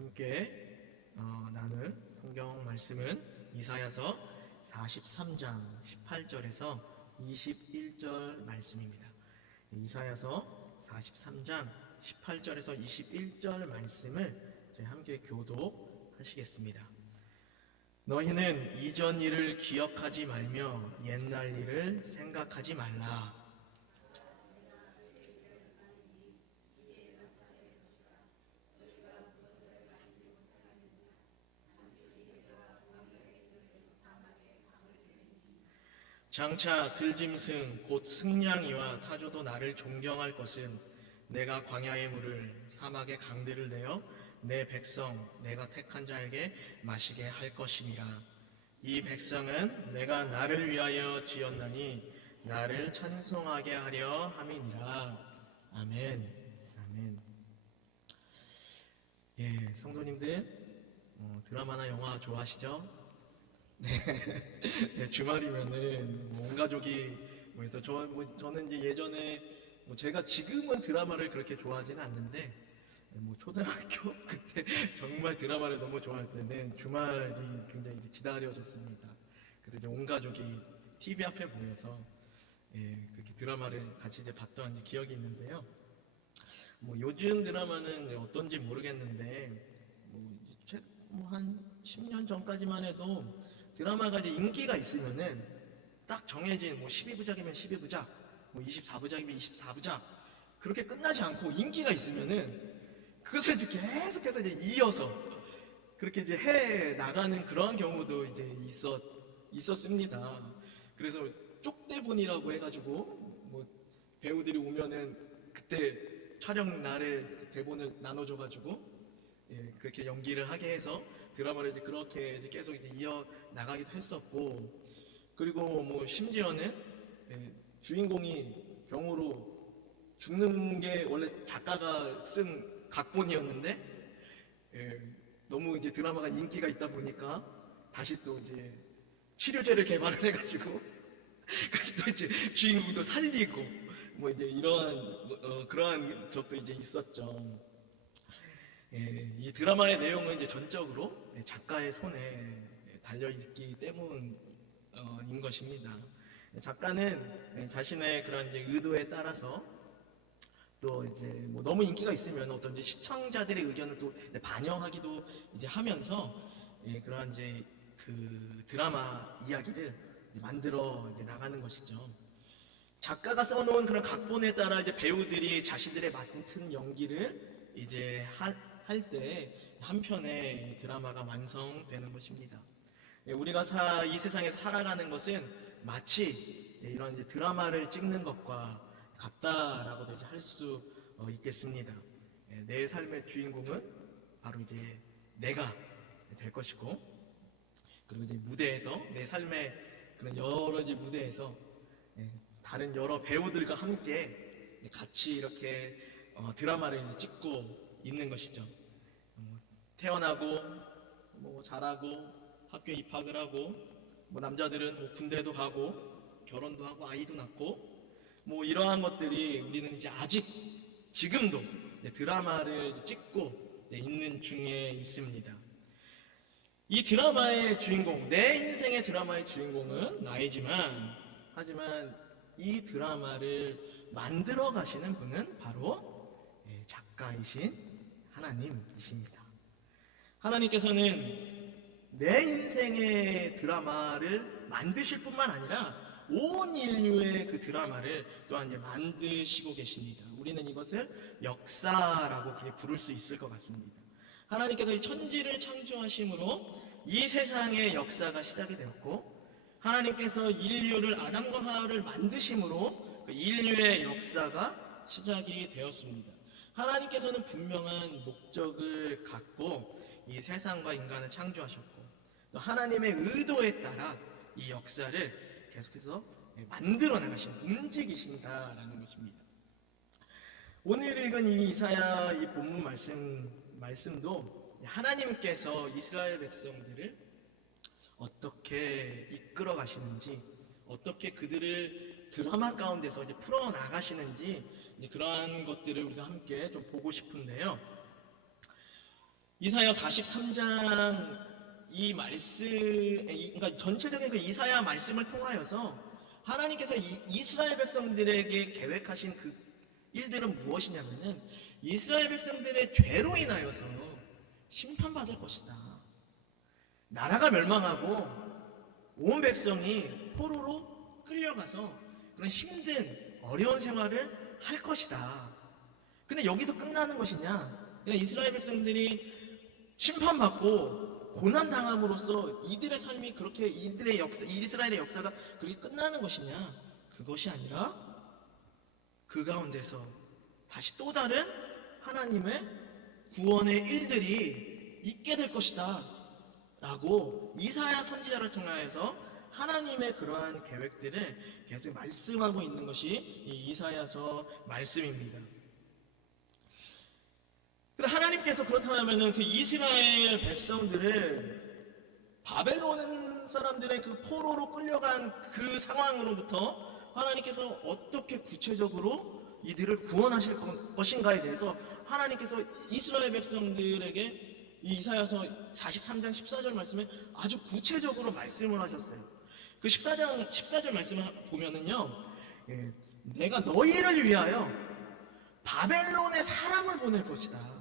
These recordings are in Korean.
함께 나눌 성경 말씀은 이사야서 43장 18절에서 21절 말씀입니다. 이사야서 43장 18절에서 21절 말씀을 함께 교독하시겠습니다. 너희는 이전 일을 기억하지 말며 옛날 일을 생각하지 말라. 장차 들짐승 곧 승냥이와 타조도 나를 존경할 것은 내가 광야의 물을 사막의 강들을 내어 내 백성 내가 택한 자에게 마시게 할 것임이라. 이 백성은 내가 나를 위하여 지었나니 나를 찬송하게 하려 함이니라. 아멘. 아멘. 예, 성도님들 드라마나 영화 좋아하시죠? 네, 주말이면은 온 가족이 해서 저는 이제 예전에 제가 지금은 드라마를 그렇게 좋아하지는 않는데 초등학교 그때 정말 드라마를 너무 좋아할 때는 주말이 굉장히 이제 기다려졌습니다. 그때 이제 온 가족이 TV 앞에 모여서 그렇게 드라마를 같이 이제 봤던 기억이 있는데요. 요즘 드라마는 어떤지 모르겠는데 한 10년 전까지만 해도 드라마가 이제 인기가 있으면은 딱 정해진 12부작이면 12부작, 24부작이면 24부작 그렇게 끝나지 않고 인기가 있으면은 그것을 이제 계속해서 이제 이어서 그렇게 이제 해 나가는 그런 경우도 이제 있었습니다. 그래서 쪽대본이라고 해가지고 배우들이 오면은 그때 촬영 날에 그 대본을 나눠줘가지고 그렇게 연기를 하게 해서 드라마를 이제 그렇게 이제 계속 이제 이어 나가기도 했었고, 그리고 심지어는 주인공이 병으로 죽는 게 원래 작가가 쓴 각본이었는데 너무 이제 드라마가 인기가 있다 보니까 다시 또 이제 치료제를 개발을 해가지고 또 이제 주인공도 살리고 이제 이러한 그러한 적도 이제 있었죠. 이 드라마의 내용은 이제 전적으로 작가의 손에 달려있기 때문인 것입니다. 작가는 자신의 그런 이제 의도에 따라서 또 이제 너무 인기가 있으면 어떤 이제 시청자들의 의견을 또 반영하기도 이제 하면서 그런 이제 그 드라마 이야기를 만들어 이제 나가는 것이죠. 작가가 써놓은 그런 각본에 따라 이제 배우들이 자신들의 맡은 연기를 이제 할 때 한편의 드라마가 완성되는 것입니다. 우리가 이 세상에 살아가는 것은 마치 이런 이제 드라마를 찍는 것과 같다라고도 이제 할 수 있겠습니다. 내 삶의 주인공은 바로 이제 내가 될 것이고, 그리고 이제 무대에서 내 삶의 그런 여러 이제 무대에서 다른 여러 배우들과 함께 같이 이렇게 드라마를 이제 찍고 있는 것이죠. 태어나고 자라고 학교에 입학을 하고 남자들은 군대도 가고 결혼도 하고 아이도 낳고 이러한 것들이 우리는 이제 아직 지금도 드라마를 찍고 있는 중에 있습니다. 이 드라마의 주인공, 내 인생의 드라마의 주인공은 나이지만, 하지만 이 드라마를 만들어 가시는 분은 바로 작가이신 하나님이십니다. 하나님께서는 내 인생의 드라마를 만드실 뿐만 아니라 온 인류의 그 드라마를 또한 이제 만드시고 계십니다. 우리는 이것을 역사라고 그렇게 부를 수 있을 것 같습니다. 하나님께서 이 천지를 창조하심으로 이 세상의 역사가 시작이 되었고, 하나님께서 인류를 아담과 하와를 만드심으로 그 인류의 역사가 시작이 되었습니다. 하나님께서는 분명한 목적을 갖고 이 세상과 인간을 창조하셨고, 또 하나님의 의도에 따라 이 역사를 계속해서 만들어 나가신, 움직이신다라는 것입니다. 오늘 읽은 이 이사야 이 본문 말씀도 하나님께서 이스라엘 백성들을 어떻게 이끌어 가시는지, 어떻게 그들을 드라마 가운데서 이제 풀어 나가시는지, 그러한 것들을 우리가 함께 좀 보고 싶은데요. 이사야 43장 이 말씀, 그러니까 전체적인 그 이사야 말씀을 통하여서 하나님께서 이스라엘 백성들에게 계획하신 그 일들은 무엇이냐면은 이스라엘 백성들의 죄로 인하여서 심판받을 것이다. 나라가 멸망하고 온 백성이 포로로 끌려가서 그런 힘든 어려운 생활을 할 것이다. 근데 여기서 끝나는 것이냐? 그냥 이스라엘 백성들이 심판받고 고난당함으로써 이들의 삶이 그렇게 이들의 역사, 이스라엘의 역사가 그렇게 끝나는 것이냐? 그것이 아니라 그 가운데서 다시 또 다른 하나님의 구원의 일들이 있게 될 것이다 라고 이사야 선지자를 통하여서 하나님의 그러한 계획들을 계속 말씀하고 있는 것이 이 이사야서 말씀입니다. 하나님께서 그렇다면 그 이스라엘 백성들을 바벨론 사람들의 그 포로로 끌려간 그 상황으로부터 하나님께서 어떻게 구체적으로 이들을 구원하실 것인가에 대해서 하나님께서 이스라엘 백성들에게 이 이사야서 43장 14절 말씀에 아주 구체적으로 말씀을 하셨어요. 그 14절 말씀을 보면은요, 내가 너희를 위하여 바벨론의 사람을 보낼 것이다.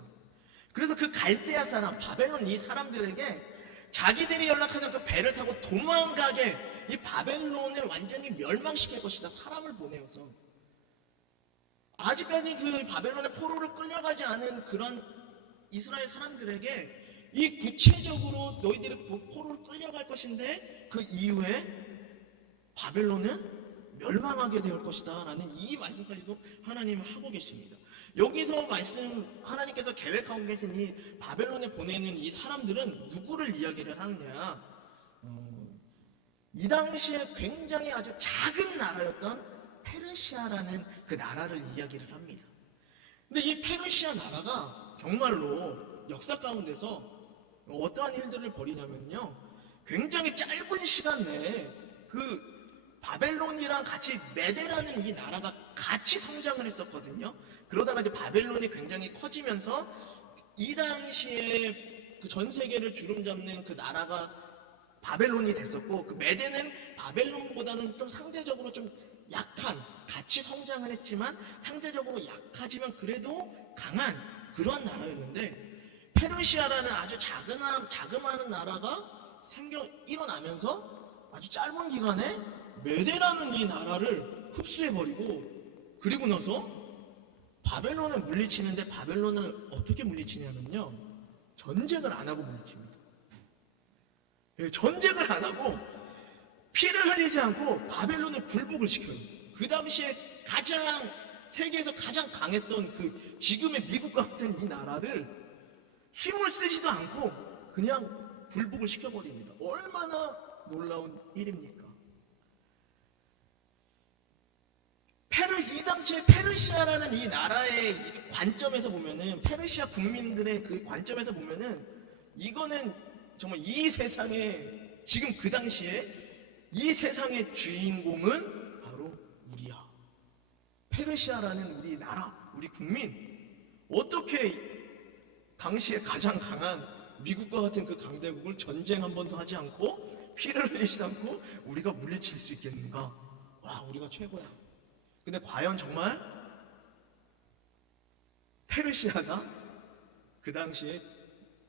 그래서 그 갈대아 사람, 바벨론 이 사람들에게 자기들이 연락하는 그 배를 타고 도망가게 이 바벨론을 완전히 멸망시킬 것이다. 사람을 보내어서. 아직까지 그 바벨론의 포로를 끌려가지 않은 그런 이스라엘 사람들에게 이 구체적으로 너희들이 포로를 끌려갈 것인데 그 이후에 바벨론은 멸망하게 될 것이다 라는 이 말씀까지도 하나님은 하고 계십니다. 여기서 하나님께서 계획하고 계신 이 바벨론에 보내는 이 사람들은 누구를 이야기를 하느냐? 이 당시에 굉장히 아주 작은 나라였던 페르시아라는 그 나라를 이야기를 합니다. 근데 이 페르시아 나라가 정말로 역사 가운데서 어떠한 일들을 벌이냐면요, 굉장히 짧은 시간 내에 그 바벨론이랑 같이 메대라는 이 나라가 같이 성장을 했었거든요. 그러다가 이제 바벨론이 굉장히 커지면서 이 당시에 그 전 세계를 주름잡는 그 나라가 바벨론이 됐었고, 그 메대는 바벨론보다는 좀 상대적으로 좀 약한, 같이 성장을 했지만 상대적으로 약하지만 그래도 강한 그러한 나라였는데, 페르시아라는 아주 자그마한 나라가 일어나면서 아주 짧은 기간에 메대라는 이 나라를 흡수해버리고, 그리고 나서 바벨론을 물리치는데 바벨론을 어떻게 물리치냐면요, 전쟁을 안 하고 물리칩니다. 전쟁을 안 하고 피를 흘리지 않고 바벨론을 굴복을 시켜요. 그 당시에 세계에서 가장 강했던 그 지금의 미국과 같은 이 나라를 힘을 쓰지도 않고 그냥 굴복을 시켜버립니다. 얼마나 놀라운 일입니까? 이 당시에 페르시아라는 이 나라의 관점에서 보면은, 페르시아 국민들의 그 관점에서 보면은, 이거는 정말 이 세상에, 지금 그 당시에 이 세상의 주인공은 바로 우리야. 페르시아라는 우리 나라, 우리 국민, 어떻게 당시에 가장 강한 미국과 같은 그 강대국을 전쟁 한 번도 하지 않고 피를 흘리지 않고 우리가 물리칠 수 있겠는가? 와, 우리가 최고야. 근데 과연 정말 페르시아가 그 당시에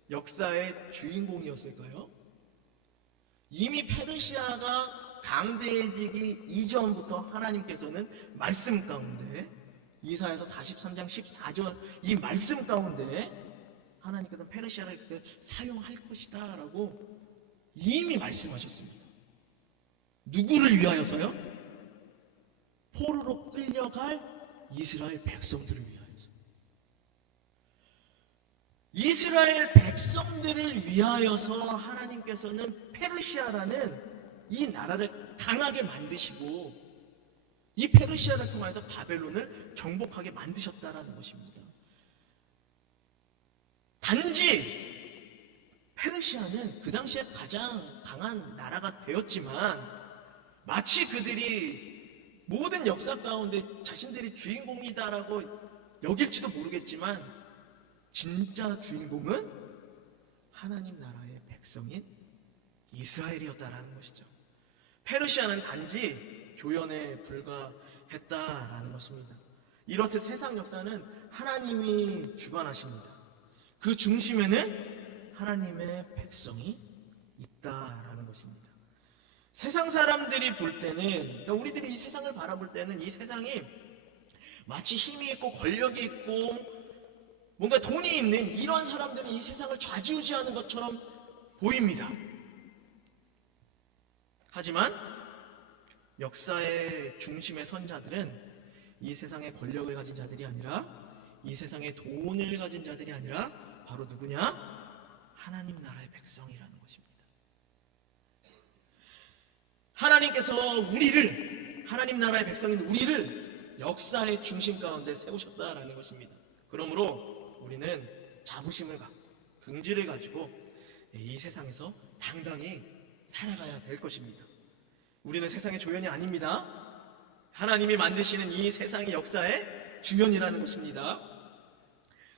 역사의 주인공이었을까요? 이미 페르시아가 강대해지기 이전부터 하나님께서는 말씀 가운데, 이사야서 43장 14절 이 말씀 가운데 하나님께서는 페르시아를 그때 사용할 것이다 라고 이미 말씀하셨습니다. 누구를 위하여서요? 포로로 끌려갈 이스라엘 백성들을 위하여서. 이스라엘 백성들을 위하여서 하나님께서는 페르시아라는 이 나라를 강하게 만드시고, 이 페르시아를 통해서 바벨론을 정복하게 만드셨다라는 것입니다. 단지 페르시아는 그 당시에 가장 강한 나라가 되었지만, 마치 그들이 모든 역사 가운데 자신들이 주인공이다라고 여길지도 모르겠지만, 진짜 주인공은 하나님 나라의 백성인 이스라엘이었다라는 것이죠. 페르시아는 단지 조연에 불과했다라는 것입니다. 이렇듯 세상 역사는 하나님이 주관하십니다. 그 중심에는 하나님의 백성이 있다라는 것입니다. 세상 사람들이 볼 때는, 그러니까 우리들이 이 세상을 바라볼 때는 이 세상이 마치 힘이 있고 권력이 있고 뭔가 돈이 있는 이런 사람들이 이 세상을 좌지우지하는 것처럼 보입니다. 하지만 역사의 중심에 선 자들은 이 세상의 권력을 가진 자들이 아니라, 이 세상의 돈을 가진 자들이 아니라 바로 누구냐? 하나님 나라의 백성이라는 것입니다. 하나님께서 우리를, 하나님 나라의 백성인 우리를 역사의 중심 가운데 세우셨다라는 것입니다. 그러므로 우리는 자부심을 갖고 긍지를 가지고 이 세상에서 당당히 살아가야 될 것입니다. 우리는 세상의 조연이 아닙니다. 하나님이 만드시는 이 세상의 역사의 주연이라는 것입니다.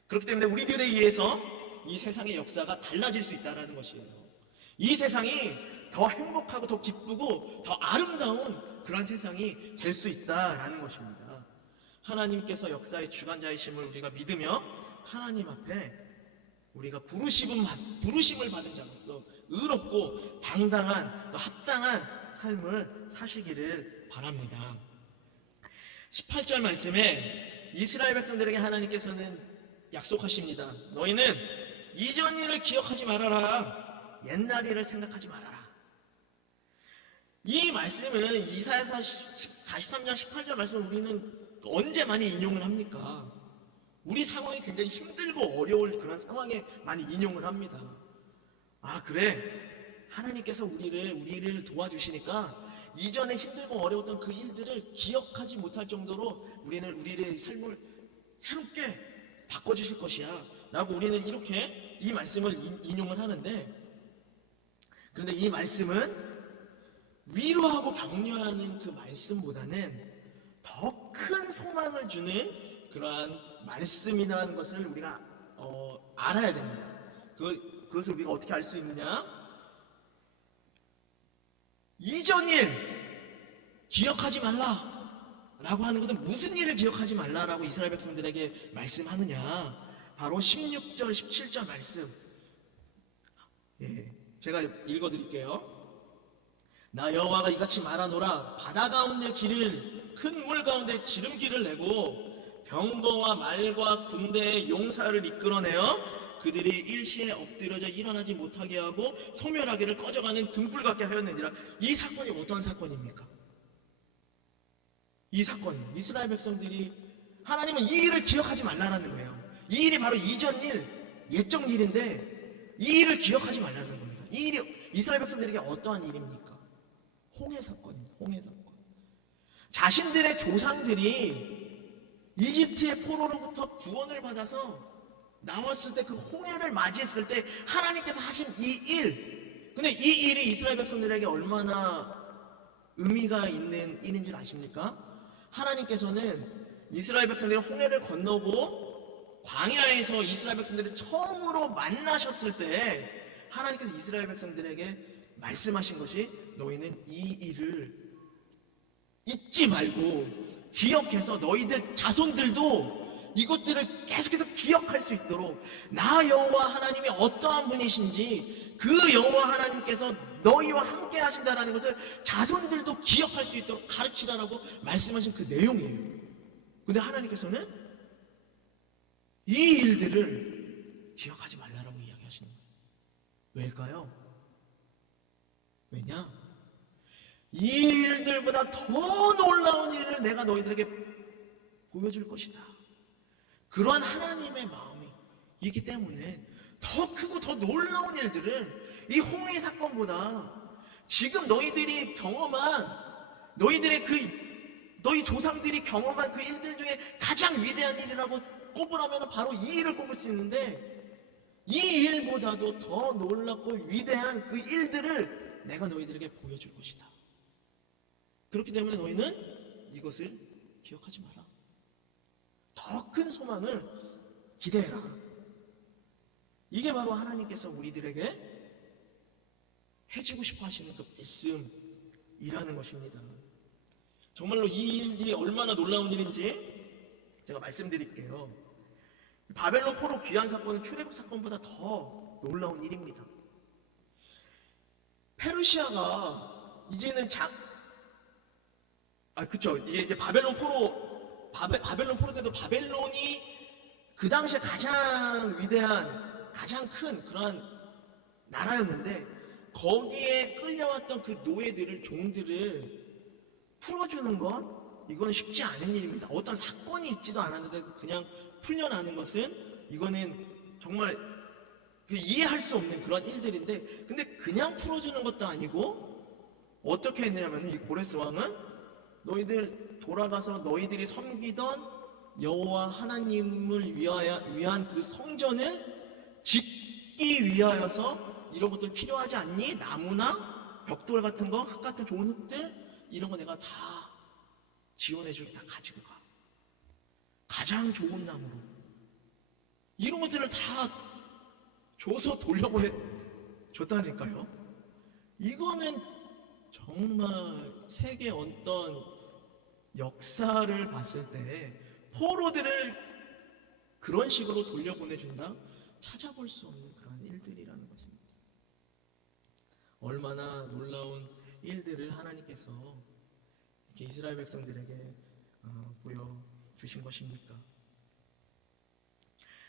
그렇기 때문에 우리들에 의해서 이 세상의 역사가 달라질 수 있다는 것이에요. 이 세상이 더 행복하고 더 기쁘고 더 아름다운 그런 세상이 될 수 있다는 것입니다. 하나님께서 역사의 주관자이심을 우리가 믿으며 하나님 앞에 우리가 부르심을 받은 자로서 의롭고 당당한 또 합당한 삶을 사시기를 바랍니다. 18절 말씀에 이스라엘 백성들에게 하나님께서는 약속하십니다. 너희는 이전 일을 기억하지 말아라. 옛날 일을 생각하지 말아라. 이 말씀은 이사야서 43장 18절 말씀을 우리는 언제 많이 인용을 합니까? 우리 상황이 굉장히 힘들고 어려울 그런 상황에 많이 인용을 합니다. 아, 그래. 하나님께서 우리를 도와주시니까 이전에 힘들고 어려웠던 그 일들을 기억하지 못할 정도로 우리의 삶을 새롭게 바꿔주실 것이야 라고 우리는 이렇게 이 말씀을 인용을 하는데, 그런데 이 말씀은 위로하고 격려하는 그 말씀보다는 더 큰 소망을 주는 그러한 말씀이라는 것을 우리가 알아야 됩니다. 그것을 우리가 어떻게 알 수 있느냐? 이전 일 기억하지 말라 라고 하는 것은 무슨 일을 기억하지 말라라고 이스라엘 백성들에게 말씀하느냐? 바로 16절 17절 말씀, 제가 읽어드릴게요. 나 여호와가 이같이 말하노라. 바다 가운데 길을, 큰 물 가운데 지름길을 내고 병거와 말과 군대의 용사를 이끌어내어 그들이 일시에 엎드려져 일어나지 못하게 하고 소멸하기를 꺼져가는 등불 같게 하였느니라. 이 사건이 어떠한 사건입니까? 이 사건이 이스라엘 백성들이, 하나님은 이 일을 기억하지 말라는 거예요. 이 일이 바로 이전 일, 옛적 일인데 이 일을 기억하지 말라는 겁니다. 이 일이 이스라엘 백성들에게 어떠한 일입니까? 홍해 사건입니다. 홍해 사건. 자신들의 조상들이 이집트의 포로로부터 구원을 받아서 나왔을 때, 그 홍해를 맞이했을 때 하나님께서 하신 이 일, 근데 이 일이 이스라엘 백성들에게 얼마나 의미가 있는 일인 줄 아십니까? 하나님께서는 이스라엘 백성들이 홍해를 건너고 광야에서 이스라엘 백성들이 처음으로 만나셨을 때 하나님께서 이스라엘 백성들에게 말씀하신 것이, 너희는 이 일을 잊지 말고 기억해서 너희들 자손들도 이것들을 계속해서 기억할 수 있도록 나 여호와 하나님이 어떠한 분이신지, 그 여호와 하나님께서 너희와 함께 하신다라는 것을 자손들도 기억할 수 있도록 가르치라라고 말씀하신 그 내용이에요. 근데 하나님께서는 이 일들을 기억하지 말라라고 이야기하시는 거예요. 왜일까요? 왜냐? 이 일들보다 더 놀라운 일을 내가 너희들에게 보여줄 것이다. 그러한 하나님의 마음이 있기 때문에 더 크고 더 놀라운 일들을, 이 홍해 사건보다 지금 너희들이 경험한, 너희 조상들이 경험한 그 일들 중에 가장 위대한 일이라고 꼽으라면 바로 이 일을 꼽을 수 있는데, 이 일보다도 더 놀랍고 위대한 그 일들을 내가 너희들에게 보여줄 것이다. 그렇기 때문에 너희는 이것을 기억하지 마라. 더 큰 소망을 기대해라. 이게 바로 하나님께서 우리들에게 해주고 싶어 하시는 그 말씀이라는 것입니다. 정말로 이 일들이 얼마나 놀라운 일인지 제가 말씀드릴게요. 바벨론 포로 귀환 사건은 출애굽 사건보다 더 놀라운 일입니다. 페르시아가 이제는 그쵸. 이게 바벨론 포로 때도 바벨론이 그 당시에 가장 위대한, 가장 큰 그러한 나라였는데, 거기에 끌려왔던 그 노예들을, 종들을 풀어주는 것, 이건 쉽지 않은 일입니다. 어떤 사건이 있지도 않았는데 그냥 풀려나는 것은, 이거는 정말 이해할 수 없는 그런 일들인데, 근데 그냥 풀어주는 것도 아니고 어떻게 했냐면, 이 고레스 왕은 너희들 돌아가서 너희들이 섬기던 여호와 하나님을 위한 그 성전을 짓기 위하여서 이런 것들 필요하지 않니? 나무나 벽돌 같은 거, 흙 같은 좋은 흙들, 이런 거 내가 다 지원해줄게. 다 가지고 가. 가장 좋은 나무로 이런 것들을 다 줘서 줬다니까요. 이거는 정말 세계 어떤 역사를 봤을 때 포로들을 그런 식으로 돌려보내준다? 찾아볼 수 없는 그런 일들이라는 것입니다. 얼마나 놀라운 일들을 하나님께서 이렇게 이스라엘 백성들에게 보여주신 것입니까?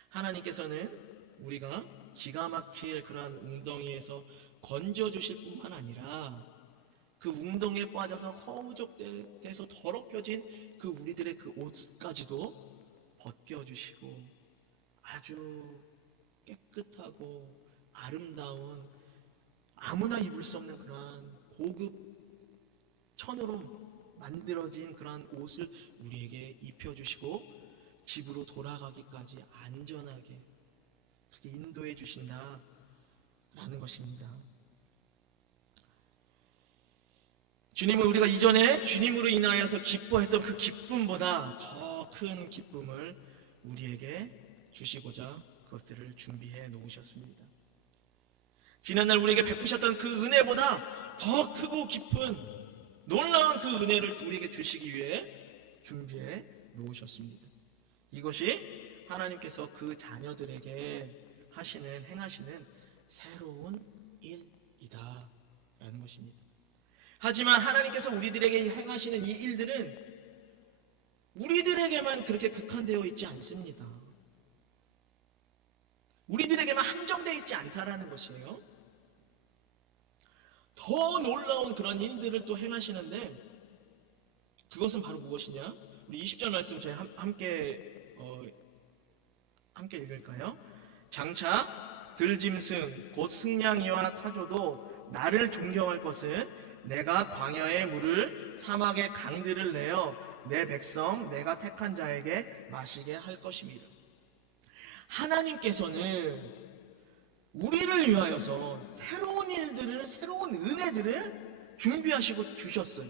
하나님께서는 우리가 기가 막힐 그러한 웅덩이에서 건져주실 뿐만 아니라 그 웅덩이에 빠져서 허우적대서 더럽혀진 그 우리들의 그 옷까지도 벗겨주시고 아주 깨끗하고 아름다운, 아무나 입을 수 없는 그러한 고급 천으로 만들어진 그러한 옷을 우리에게 입혀주시고 집으로 돌아가기까지 안전하게 그렇게 인도해 주신다라는 것입니다. 주님은 우리가 이전에 주님으로 인하여서 기뻐했던 그 기쁨보다 더 큰 기쁨을 우리에게 주시고자 그것들을 준비해 놓으셨습니다. 지난날 우리에게 베푸셨던 그 은혜보다 더 크고 깊은 놀라운 그 은혜를 우리에게 주시기 위해 준비해 놓으셨습니다. 이것이 하나님께서 그 자녀들에게 행하시는 새로운 일이다 라는 것입니다. 하지만 하나님께서 우리들에게 행하시는 이 일들은 우리들에게만 그렇게 국한되어 있지 않습니다. 우리들에게만 한정되어 있지 않다라는 것이에요. 더 놀라운 그런 일들을 또 행하시는데, 그것은 바로 무엇이냐? 우리 20절 말씀 저희 함께 읽을까요? 장차 들짐승 곧 승냥이와 타조도 나를 존경할 것은 내가 광야의 물을 사막의 강들을 내어 내 백성 내가 택한 자에게 마시게 할 것입니다. 하나님께서는 우리를 위하여서 새로운 일들을, 새로운 은혜들을 준비하시고 주셨어요.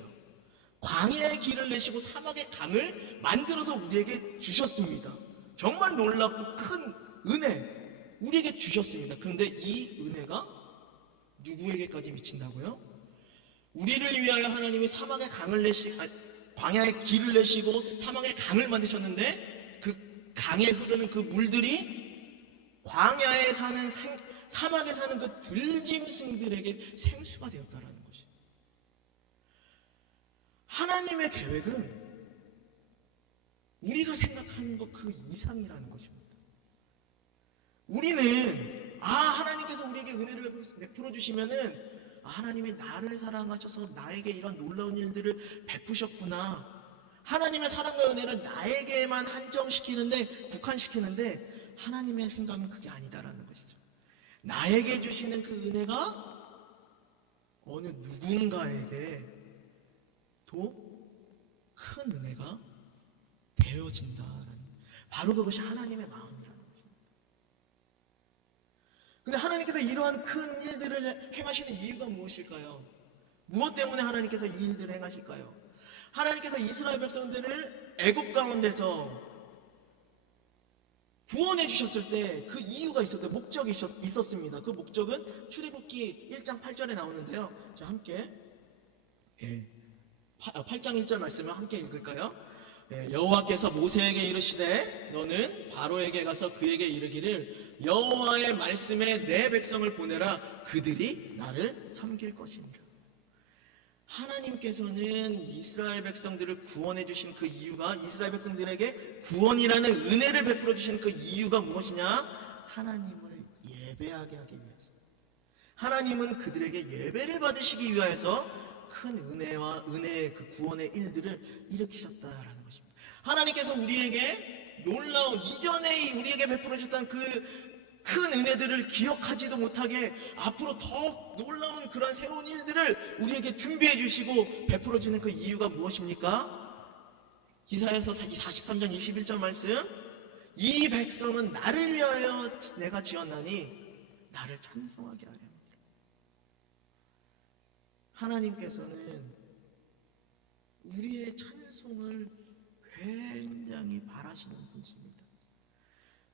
광야의 길을 내시고 사막의 강을 만들어서 우리에게 주셨습니다. 정말 놀랍고 큰 은혜 우리에게 주셨습니다. 그런데 이 은혜가 누구에게까지 미친다고요? 우리를 위하여 하나님이 사막의 강을 광야의 길을 내시고 사막의 강을 만드셨는데, 그 강에 흐르는 그 물들이 광야에 사는 사막에 사는 그 들짐승들에게 생수가 되었다라는 것이. 하나님의 계획은 우리가 생각하는 것 그 이상이라는 것입니다. 우리는 하나님께서 우리에게 은혜를 베풀어 주시면은 하나님이 나를 사랑하셔서 나에게 이런 놀라운 일들을 베푸셨구나. 하나님의 사랑과 은혜를 나에게만 국한시키는데 하나님의 생각은 그게 아니다라는 것이죠. 나에게 주시는 그 은혜가 어느 누군가에게 더 큰 은혜가 되어진다라는, 바로 그것이 하나님의 마음이라는 것입니다. 근데 하나님께서 이러한 큰 일들을 행하시는 이유가 무엇일까요? 무엇 때문에 하나님께서 이 일들을 행하실까요? 하나님께서 이스라엘 백성들을 애굽 가운데서 구원해 주셨을 때 그 이유가 있었대. 목적이 있었습니다. 그 목적은 출애굽기 1장 8절에 나오는데요. 자, 함께 8장 1절 말씀을 함께 읽을까요? 여호와께서 모세에게 이르시되 너는 바로에게 가서 그에게 이르기를 여호와의 말씀에 내 백성을 보내라. 그들이 나를 섬길 것이니라. 하나님께서는 이스라엘 백성들을 구원해 주신 그 이유가, 이스라엘 백성들에게 구원이라는 은혜를 베풀어 주신 그 이유가 무엇이냐? 하나님을 예배하게 하기 위해서. 하나님은 그들에게 예배를 받으시기 위하여서 큰 은혜와 은혜의 그 구원의 일들을 일으키셨다라는 것입니다. 하나님께서 우리에게 놀라운, 이전에 우리에게 베풀어 주셨던 그 큰 은혜들을 기억하지도 못하게 앞으로 더 놀라운 그런 새로운 일들을 우리에게 준비해 주시고 베풀어 주는 그 이유가 무엇입니까? 이사야서 43장 21절 말씀, 이 백성은 나를 위하여 내가 지었나니 나를 찬송하게 하려 합니다. 하나님께서는 우리의 찬송을 굉장히 바라시는 분이십니다.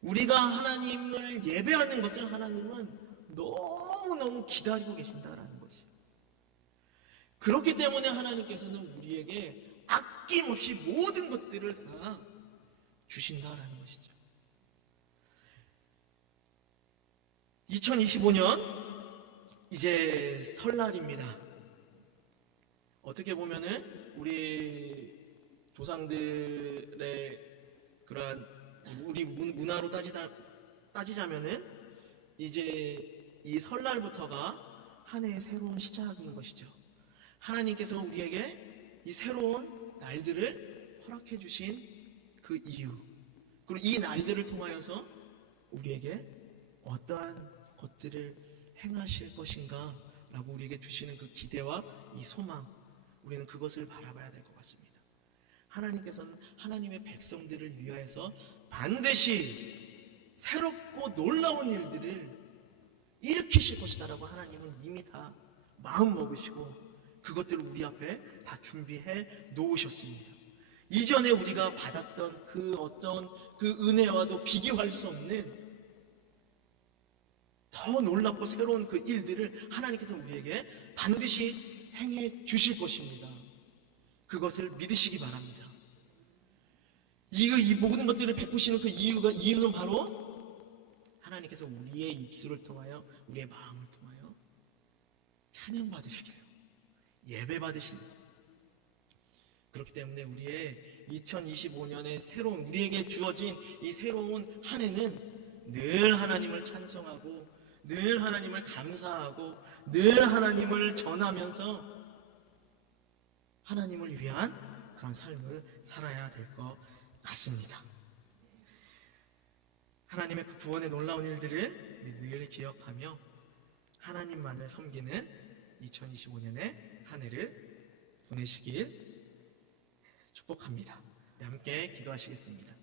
우리가 하나님을 예배하는 것을 하나님은 너무너무 기다리고 계신다라는 것이에요. 그렇기 때문에 하나님께서는 우리에게 아낌없이 모든 것들을 다 주신다라는 것이죠. 2025년 이제 설날입니다. 어떻게 보면은 우리 조상들의 그러한 우리 문화로 따지자면은 이제 이 설날부터가 한 해의 새로운 시작인 것이죠. 하나님께서 우리에게 이 새로운 날들을 허락해 주신 그 이유, 그리고 이 날들을 통하여서 우리에게 어떠한 것들을 행하실 것인가 라고 우리에게 주시는 그 기대와 이 소망, 우리는 그것을 바라봐야 될 것 같습니다. 하나님께서는 하나님의 백성들을 위하여서 반드시 새롭고 놀라운 일들을 일으키실 것이다라고 하나님은 이미 다 마음 먹으시고 그것들을 우리 앞에 다 준비해 놓으셨습니다. 이전에 우리가 받았던 그 어떤 그 은혜와도 비교할 수 없는 더 놀랍고 새로운 그 일들을 하나님께서 우리에게 반드시 행해 주실 것입니다. 그것을 믿으시기 바랍니다. 이 모든 것들을 베푸시는 그 이유는 바로 하나님께서 우리의 입술을 통하여, 우리의 마음을 통하여 찬양 받으시기를, 예배 받으시는. 그렇기 때문에 우리의 2025년의 새로운, 우리에게 주어진 이 새로운 한 해는 늘 하나님을 찬송하고, 늘 하나님을 감사하고, 늘 하나님을 전하면서 하나님을 위한 그런 삶을 살아야 될 것 같습니다. 하나님의 그 구원의 놀라운 일들을 늘 기억하며 하나님만을 섬기는 2025년의 한 해를 보내시길 축복합니다. 함께 기도하시겠습니다.